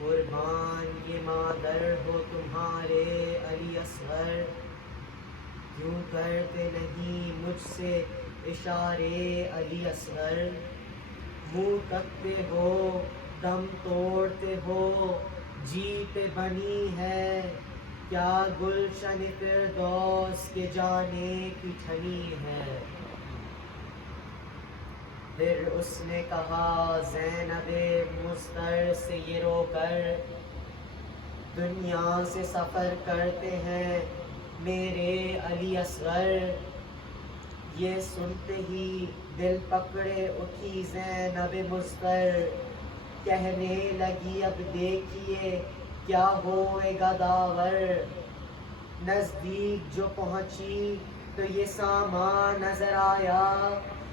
قربان یہ مادر ہو تمہارے علی اصغر، کیوں کرتے نہیں مجھ سے اشارے علی اصغر؟ منہ کہتے ہو دم توڑتے ہو، جیتے بنی ہے کیا گلشن فردوس کے جانے کی ٹھنی ہے؟ پھر اس نے کہا زینب مضطر سے یہ رو کر، دنیا سے سفر کرتے ہیں میرے علی اصغر۔ یہ سنتے ہی دل پکڑے اٹھی زینب مضطر، کہنے لگی اب دیکھیے کیا ہوئے گا داور۔ نزدیک جو پہنچی تو یہ سامان نظر آیا،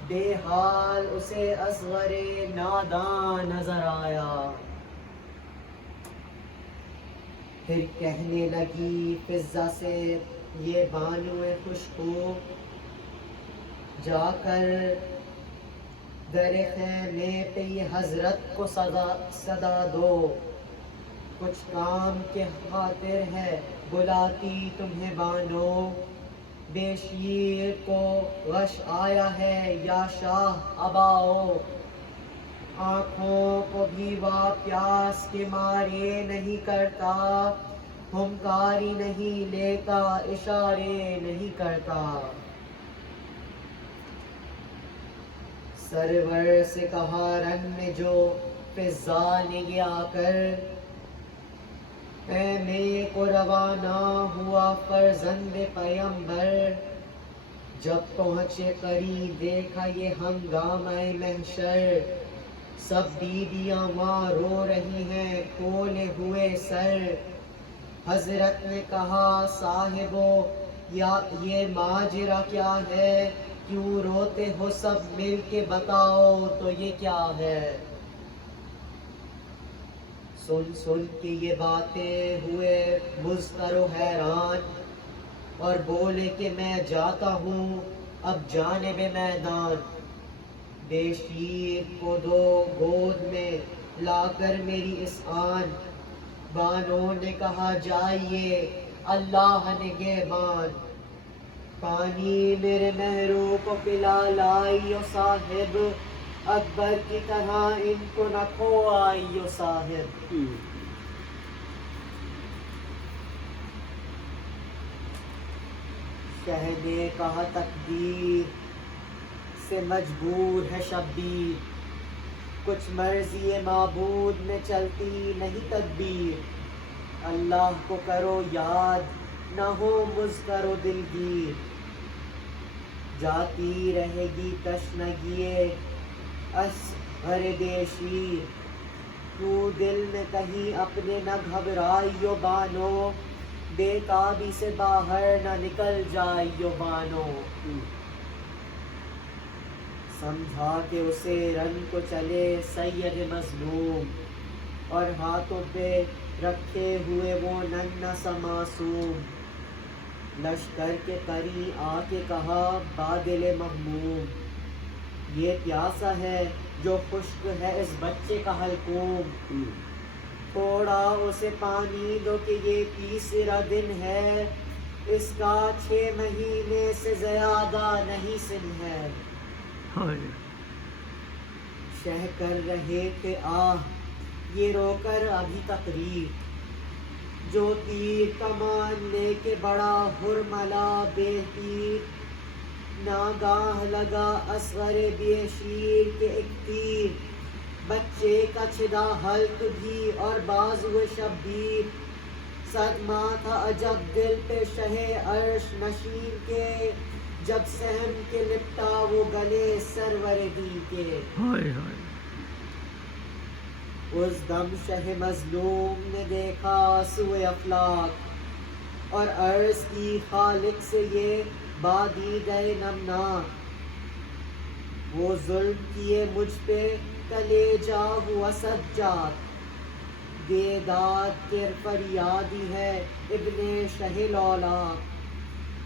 بے حال اسے اصغر ناداں نظر آیا۔ پھر کہنے لگی فضہ سے یہ بانو خوشبو، جا کر در خیمے پہ یہ حضرت کو صدا دو، کچھ کام کے خاطر ہے بلاتی تمہیں بانو۔ بے شیر کو غش آیا ہے یا شاہ اب آؤ، آنکھوں کو بھی وا پیاس کے مارے نہیں کرتا، ہمکاری نہیں لیتا اشارے نہیں کرتا۔ سرور سے کہا رن میں جو فضا نے یہ آ کر، خیمے کو روانہ ہوا فرزند پیمبر۔ جب پہنچے قریب دیکھا یہ ہنگامہ محشر، سب بیویاں وہاں رو رہی ہیں کھولے ہوئے سر۔ حضرت نے کہا صاحبو یہ ماجرا کیا ہے، کیوں روتے ہو سب مل کے بتاؤ تو یہ کیا ہے؟ سن کے یہ باتیں ہوئے مضطر و حیران، اور بولے کہ میں جاتا ہوں اب جانب میدان۔ بے شیر کو دو گود میں لا کر میری اس آن، بانوں نے کہا جائیے اللہ نگہبان۔ پانی میرے مہرو کو پلا لائیو صاحب، اکبر کی طرح ان کو نہ کھو آئیو صاحب۔ کہنے کہا تقدیر سے مجبور ہے شبیر، کچھ مرضی معبود میں چلتی نہیں تدبیر۔ اللہ کو کرو یاد نہ ہو مضطر و دلگیر، جاتی رہے گی تشنگیے اصغر بے شیر۔ تو دل میں کہیں اپنے نہ گھبرائیو بانو، بے تابی سے باہر نہ نکل جائیو بانو۔ سمجھا کہ اسے رن کو چلے سید مظلوم، اور ہاتھوں پہ رکھے ہوئے وہ ننھا سا معصوم۔ لشکر کے قریب آ کے کہا بادل محموم، یہ پیاسا ہے جو خشک ہے اس بچے کا حلقوم۔ تھوڑا اسے پانی دو کہ یہ تیسرا دن ہے، اس کا 6 مہینے سے زیادہ نہیں سن ہے۔ شہ کر رہے تھے آہ یہ رو کر ابھی تقریر، جو تیر کمان لے کے بڑا ہرملا بے تیر، ناگاہ لگا اصغر بے شیر کے ایک تیر، بچے کا چھدا حلق بھی اور بازو شبیر۔ صدمہ تھا عجب دل پہ شہ عرش نشین کے، جب سہم کے لپٹا وہ گلے سرور دی کے۔ اس دم شہ مظلوم نے دیکھا سوئے افلاک، اور عرض کی خالق سے یہ بادیدہ نمناک۔ وہ ظلم کیے مجھ پہ کلیجہ ہوا سجاد، بیداد کے فریادی ہے ابن شہ لولاک۔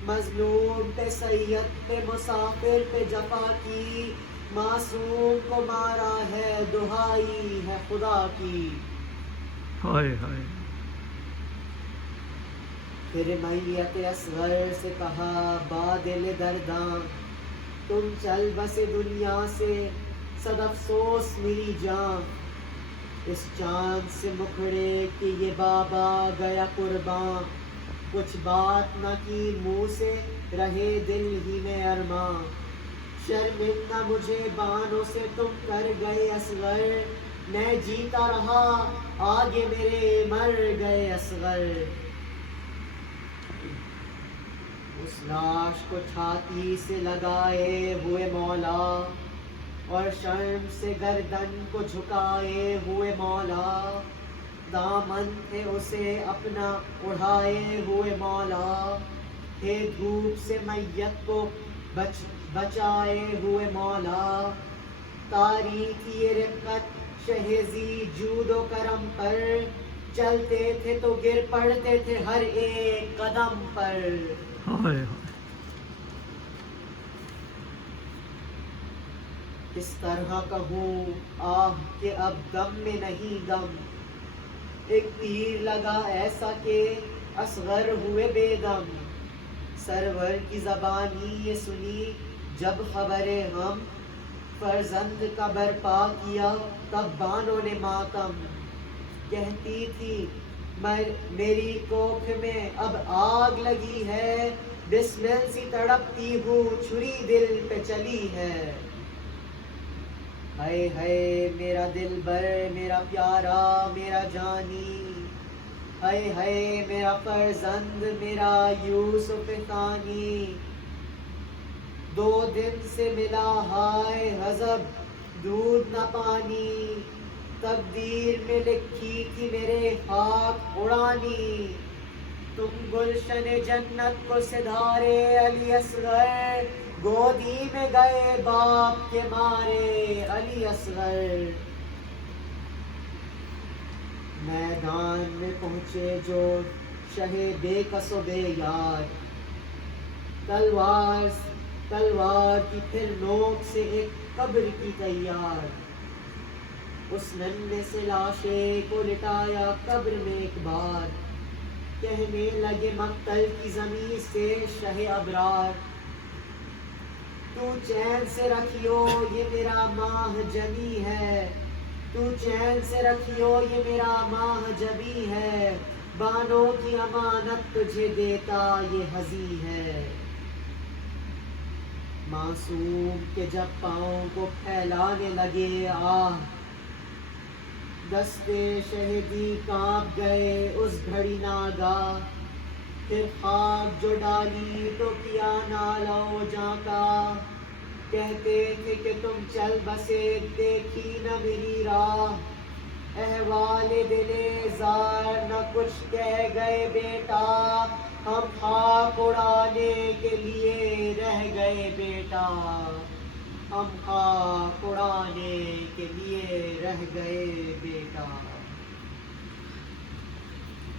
مظلوم پہ سید پہ مسافر پہ جفا کی، معصوم کو مارا ہے دہائی ہے خدا کی۔ ہائے ہائے. پھر میت اصغر سے کہا بادل درداں تم چل بسے دنیا سے صد افسوس میری جان. اس چاند سے مکھڑے کہ یہ بابا گیا قرباں. کچھ بات نہ کی منہ سے رہے دل ہی میں ارماں. شرمندہ مجھے بانوں سے تم کر گئے اصغر. میں جیتا رہا آگے میرے مر گئے اصغر. اس لاش کو چھاتی سے لگائے ہوئے مولا اور شرم سے گردن کو جھکائے ہوئے مولا. دامن تھے اسے اپنا اڑھائے ہوئے مولا. تھے دھوپ سے میت کو بچائے ہوئے مولا. طاری تھی یہ رقت شہزی جود و کرم پر. چلتے تھے تو گر پڑتے تھے ہر ایک قدم پر. ہائے ہائے. کس طرح کہوں آہ کہ اب دم میں نہیں دم. ایک تیر لگا ایسا کہ اصغر ہوئے بے دم. سرور کی زبانی یہ سنی جب خبر ہم. فرزند کا برپا کیا تب بانوں نے ماتم. کہتی تھی میری کوکھ میں اب آگ لگی ہے. بسمل سی تڑپتی ہوں چھری دل پہ چلی ہے. ہائے ہائے میرا دلبر میرا پیارا میرا جانی. ہائے ہائے میرا فرزند میرا یوسف ثانی. 2 دن سے ملا ہائے حزب دودھ نہ پانی. تقدیر میں لکھی تھی میرے خاک اڑانی. تم گلشن جنت کو سدھارے علی اصغر. گودی میں گئے باپ کے مارے علی اصغر. میدان میں پہنچے جو شہ بے کس و بے یار. تلوار کی پھر نوک سے ایک قبر کی تیار. اس ننھے سے لاشے کو لٹایا قبر میں ایک بار. کہنے لگے مقتل کی زمین سے شہ ابرار. تو چین سے رکھیو یہ میرا ماہ جبی ہے. تو چین سے رکھیو یہ میرا ماہ جبی ہے. بانوں کی امانت تجھے دیتا یہ حزی ہے. معصوم کے جب پاؤں کو پھیلانے لگے آہ. دستے شہیدی کانپ گئے اس گھڑی ناگاہ. پھر خاک جو ڈالی تو کیا نالہ و جاں کا. کہتے تھے کہ تم چل بسے دیکھی نہ میری راہ. احوال دل زار نہ کچھ کہہ گئے بیٹا. ہم خاک اڑانے کے لیے رہ گئے بیٹا. ہم خاک اڑانے کے لیے رہ گئے بیٹا.